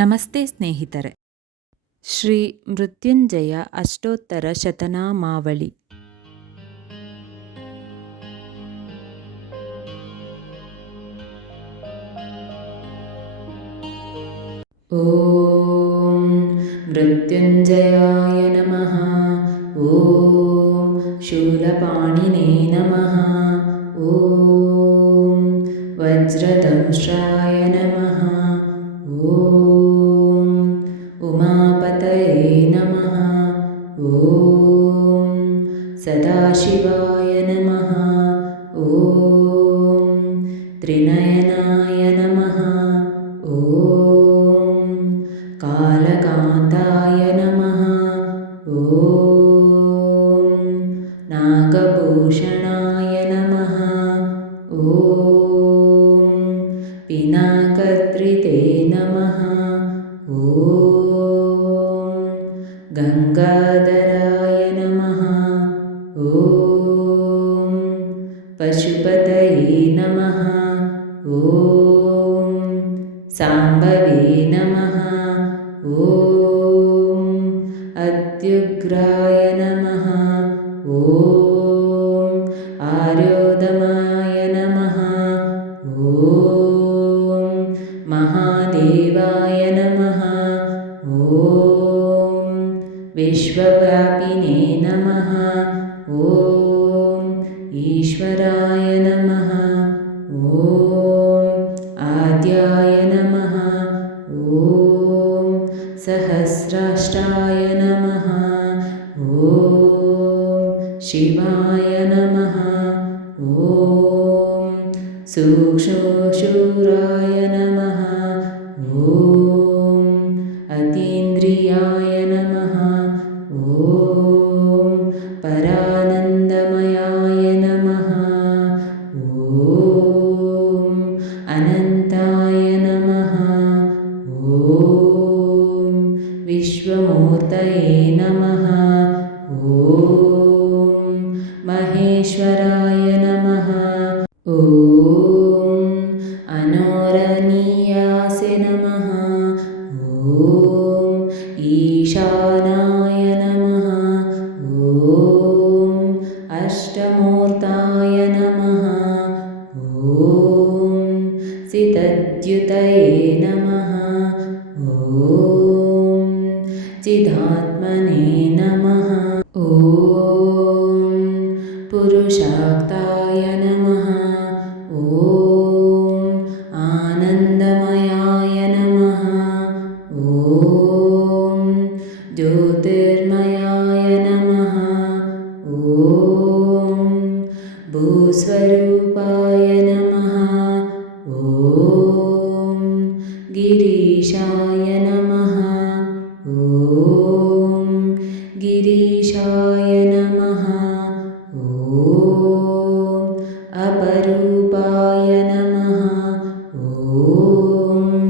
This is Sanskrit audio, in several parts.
ನಮಸ್ತೆ ಸ್ನೇಹಿತರೆ. ಶ್ರೀ ಮೃತ್ಯುಂಜಯ ಅಷ್ಟೋತ್ತರ ಶತನಾಮಾವಳಿ. ಓಂ ಮೃತ್ಯುಂಜಯಾಯ ನಮಃ. ಓಂ ಶೂಲಪಾಣಿನೇ ನಮಃ. ಓಂ ವಜ್ರದಂಶ್ರಾಯ ನಮಃ. ಓಂ ಉಮಾಪತಯೇ ನಮಃ. ಓಂ ಸದಾಶಿವಾಯ ನಮಃ. ಓಂ ತ್ರಿನಯನಾಯ ನಮಃ. ಓಂ ಕಾಲಕಾಂತಾಯ ನಮಃ. ಓಂ ನಾಗಭೂಷಣಾಯ ನಮಃ. ಓಂ ಪಿನಾಕದ್ರಿತೆ ನಮಃ. ಓಂ ಗಂಗಾಧರಾಯ ನಮಃ. ಓಂ ಪಶುಪತಯೇ ನಮಃ. ಓಂ ಸಾಂಬವೇ ನಮಃ. ಓಂ ಅತ್ಯುಗ್ರಾಯ ನಮಃ. ಓಂ ಆರ್ಯೋದಮಾಯ ನಮಃ. ಓಂ ಮಹಾದೇವಾಯ ನಮಃ. ಓಂ ವಿಶ್ವವ್ಯಾಪಿನೇ ನಮಃ. ಓಂ ಈಶ್ವರಾಯ ನಮಃ. ಓಂ ಆದ್ಯಾಯ ನಮಃ. ಓಂ ಸಹಸ್ರಾಷ್ಟಾಯ ನಮಃ. ಓಂ ಶಿವಾಯ ನಮಃ. ಓಂ ಸೂಕ್ಷ್ಮಶೂರಾಯ ನಮಃ. ಓಂ ಅತೀಂದ್ರಿಯಾಯ ನಮಃ. ಓಂ ಪರಾನಂದಮಯಾಯ ನಮಃ. ಓಂ ಅನಂತಾಯ ನಮಃ. ಓಂ ವಿಶ್ವಮೂರ್ತಯೇ ನಮಃ. ಓಂ ಮಹೇಶ್ವರಾಯ ನಮಃ. ಓಂ ಅನೋರಣೀಯಾಸೆ ನಮಃ. ಓಂ ಈಶಾನಾಯ ನಮಃ. ಓಂ ಅಷ್ಟಮೂರ್ತಾಯ ನಮಃ. ಓಂ ಸಿತದ್ಯುತಯೇ ನಮಃ. ಓಂ ಚಿದಾತ್ಮನೇ ನಮಃ. ಓಂ ಪುರುಷಾಕ್ತಾಯ ನಮಃ. ಓಂ ಆನಂದಮಯಾಯ ನಮಃ. ಓಂ ಜ್ಯೋತಿರ್ಮಯಾಯ ನಮಃ. ಓಂ ಭೂಸ್ವರೂಪಾಯ ನಮಃ. ಓಂ ಗಿರೀಶಾಯ ನಮಃ. ಓಂ ಗಿರೀಶಾಯ ನಮಃ. ಓಂ ಅಪರೂಪಾಯ ನಮಃ. ಓಂ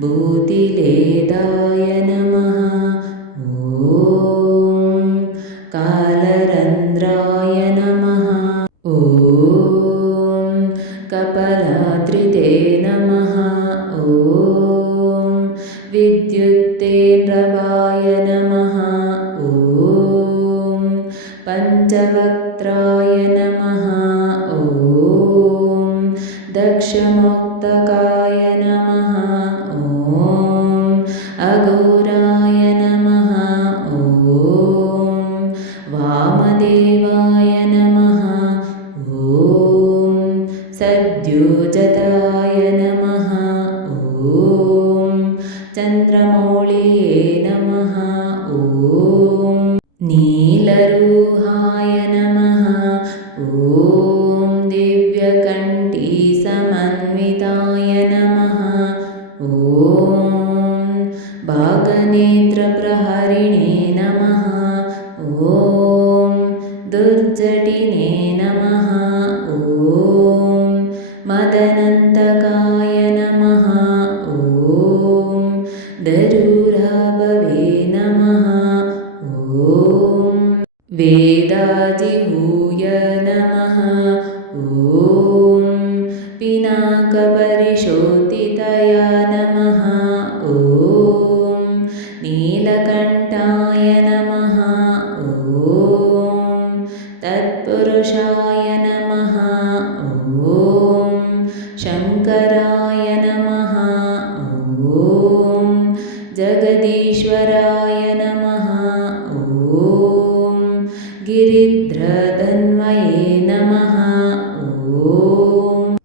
ಭೂತಿಲೇದಾಯ ನಮಃ. ಓಂ ಕಾಲರಂಧ್ರಾಯ ನಮಃ. ಓಂ ಕಪಲಾದ್ರಿತೆ ನಮಃ. ಓಂ ವಿದ್ಯುತ್ತೇಂದ್ರವಾಯ ನಮಃ. ಓಂ ಪಂಚವಕ್ತ್ರಾಯ ನಮಃ. ಓಂ ದಕ್ಷಮುಕ್ತಕಾಯ ನಮಃ. ಓಂ ಅಘೋರಾಯ ನಮಃ. ಓಂ ವಾಮದೇವಾಯ ನಮಃ. ಓಂ ಸದ್ಯೋಜತಾಯ ನಮಃ. ಓಂ ಚಂದ್ರಮೌಳಿಯೇ ನಮಃ. ಓಂ ನೀಲರೂಹಾಯ ನಮಃ. ಓಂ ದಿವ್ಯಕಂಠೀ ಸಮನ್ವಿತಾಯ ನಮಃ. ಓಂ ಭಾಗನೇತ್ರಪ್ರಹರಿಣೇ ನಮಃ. ಓಂ ದುರ್ಜಟಿನೇ ನಮಃ. ಓಂ ಮದನಂತಕಾಯ ನಮಃ. ಓಂ ದರೂರಾಭವೇ ನಮಃ. ಓಂ ವೇದಾಜಿಭೂಯ ನಮಃ. ಓಂ ಪಿನಾಕಪರಿಶೋಧಿತಯ ನಮಃ. ಓಂ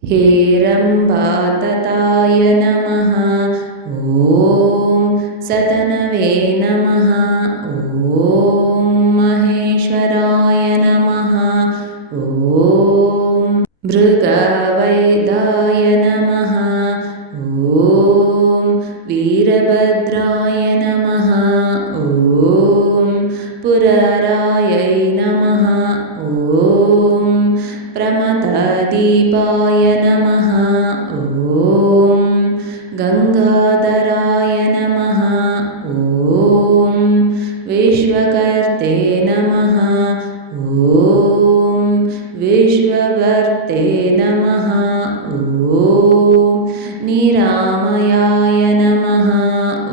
हेरम्बातताय नमः। ॐ सतनवे नमः। ॐ महेश्वराय नमः। ॐ भृगवैदाय नमः। ॐ वीरभद्राय नमः। ॐ पुररायै नमः। ॐ प्रमथदीपाय नमः। ॐ गङ्गाधराय नमः। ॐ विश्वकर्ते नमः। ॐ विश्ववर्ते नमः। ॐ निरामयाय नमः।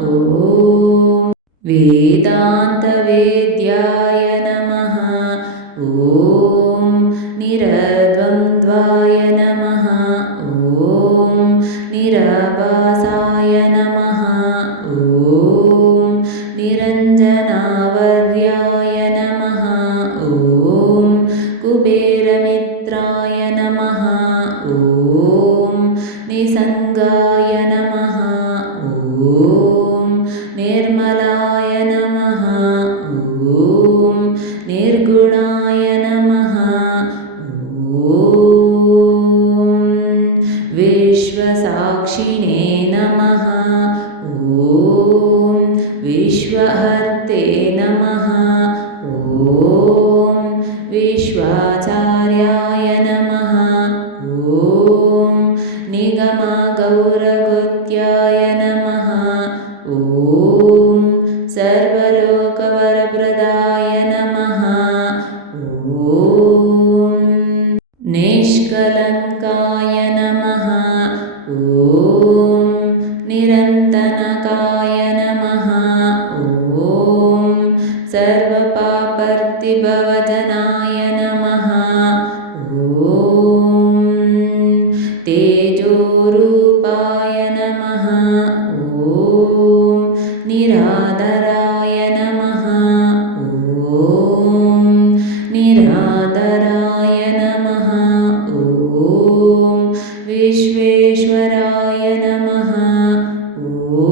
ॐ वेदान्तवेद्याय नमः। ॐ निरद्वन्द्वाय नमः। ॐ निराभासाय नमः। ॐ निरञ्जनावर्याय नमः। ॐ कुबेरमित्राय नमः। ॐ निसङ्गाय नमः। ॐ निर्मलाय नमः। ॐ निर्गुणाय नमः। ॐ विश्वसाक्षिणे नमः। ॐ विश्वहर्ते नमः। ॐ विश्वाचार्याय नमः। ॐ निगमगौरगुत्याय नमः। ॐ सर्वलोकवरप्रदाय नमः। ॐ निष्कलङ्काय नमः। ॐ निरन्तनकाय नमः। ॐ सर्वपापर्थिभवजनाय नमः। ॐ तेजोरूपाय नमः। ॐ निराधराय नमः। ॐ निराधराय नमः। ॐ विश्वेश्वराय नमः। ॐ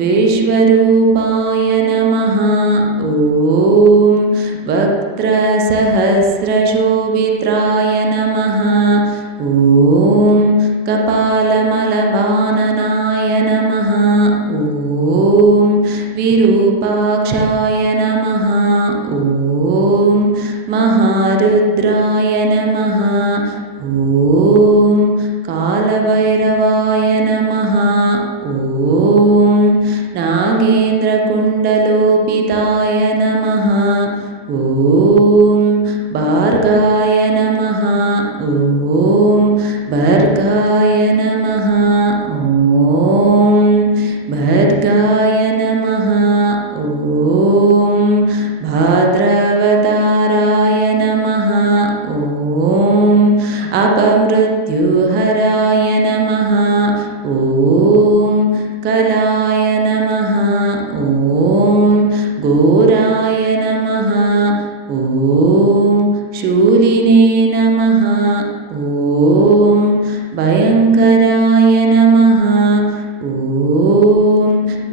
विश्वरूपाय नमः। ॐ वक्त्रसहस्रशोभित्राय नमः। ॐ कपालमलबाननाय नमः। ॐ विरूपाक्षाय नमः। ॐ महारुद्राय नमः। ॐ कालभैरवाय नमः। ॐ नागेन्द्रकुण्डलोपिताय नमः। ॐ भार्गाय नमः। ॐ भर्गाय नमः। ॐ भर्गाय नमः। ॐ भाद्रवताराय नमः। ॐ अपमृत्युहराय नमः। ॐ कलाय नमः। ॐ घोराय नमः। ॐ शूलिने नमः। ॐ भयङ्कराय नमः। ॐ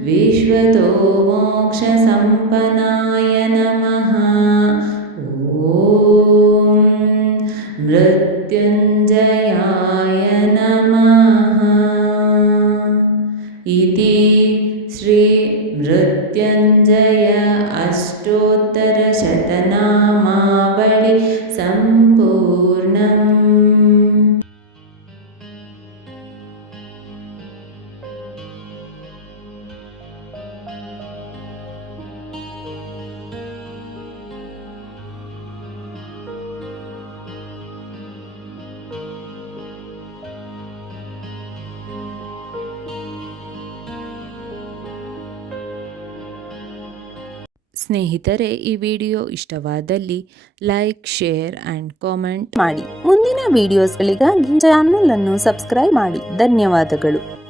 विश्वतोमोक्षसम्पन्नाय नमः। ॐ मृत्युञ्जयाय नमः। इति श्री मृत्युञ्जय अष्टोत्तरशतनामावळि सम्पूर्णम्। ಸ್ನೇಹಿತರೆ, ಈ ವಿಡಿಯೋ ಇಷ್ಟವಾದಲ್ಲಿ ಲೈಕ್, ಶೇರ್ ಆ್ಯಂಡ್ ಕಾಮೆಂಟ್ ಮಾಡಿ. ಮುಂದಿನ ವಿಡಿಯೋಸ್ಗಳಿಗಾಗಿ ಚಾನಲ್ ಅನ್ನು ಸಬ್ಸ್ಕ್ರೈಬ್ ಮಾಡಿ. ಧನ್ಯವಾದಗಳು.